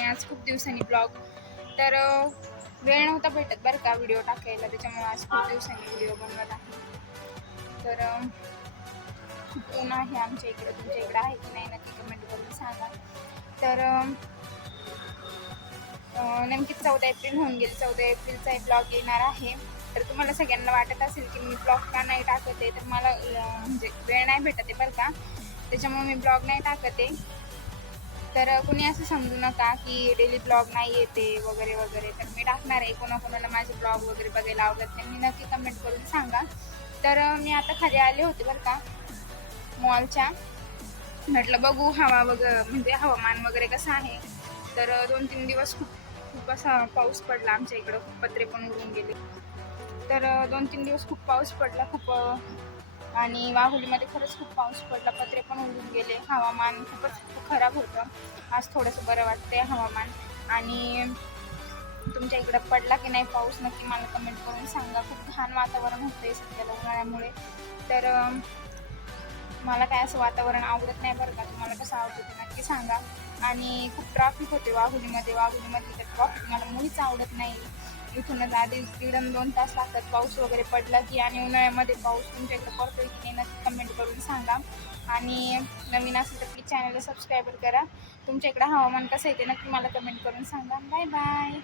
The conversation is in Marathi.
मी आज खूप दिवसांनी ब्लॉग. तर वेळ नव्हता भेटत बरं का व्हिडिओ टाकायला त्याच्यामुळे आज खूप दिवसांनी व्हिडिओ बनवत आहे. तर खूप ऊन आहे आमच्या इकडे? तुमच्या इकडे आहे की नाही नक्की कमेंट करून सांगा. तर नेमकी चौदा एप्रिल होऊन गेली. चौदा एप्रिलचा एक ब्लॉग येणार आहे. तर तुम्हाला सगळ्यांना वाटत असेल की मी ब्लॉग का नाही टाकत? आहे तर मला म्हणजे वेळ नाही भेटत आहे बरं का? त्याच्यामुळे मी ब्लॉग नाही टाकत. आहे तर कुणी असं समजू नका की डेली ब्लॉग नाही येते वगैरे वगैरे. तर मी टाकणार आहे. कोणाकोणाला माझे ब्लॉग वगैरे बघायला आवडत नाही मी नक्की कमेंट करून सांगा. तर मी आता खाली आले होते बरं का मॉलच्या म्हटलं बघू हवा वगैरे म्हणजे हवामान वगैरे कसं आहे. तर दोन तीन दिवस खूप खूप असा पाऊस पडला आमच्या इकडं. खूप पत्रे पण उडून गेले. तर दोन तीन दिवस खूप पाऊस पडला. खूप आणि वाहुलीमध्ये खरंच खूप पाऊस पडला पत्रे पण उडून गेले हवामान खूपच खराब होतं. आज थोडंसं बरं वाटतंय हवामान. आणि तुमच्या इकडं पडला की नाही पाऊस नक्की मला कमेंट करून सांगा. खूप घाण वातावरण होतं आहे सध्याला उन्हाळ्यामुळे. तर मला काय असं वातावरण आवडत नाही बरं का. तुम्हाला कसं आवडतं ते नक्की सांगा. आणि खूप ट्रॅफिक होते वाहुलीमध्ये वाहुलीमध्ये तर ट्रॉफिक मला मुळीच आवडत नाही. इथूनच आधी दीड दोन तास लागतात. पाऊस वगैरे पडला की आणि उन्हाळ्यामध्ये पाऊस तुमच्या इकडे पडतोय की नाही नक्की कमेंट करून सांगा. आणि नवीन असेल तर प्लीज चॅनलला सबस्क्राईबर करा. तुमच्या इकडे हवामान कसं आहे ते नक्की मला कमेंट करून सांगा. Bye bye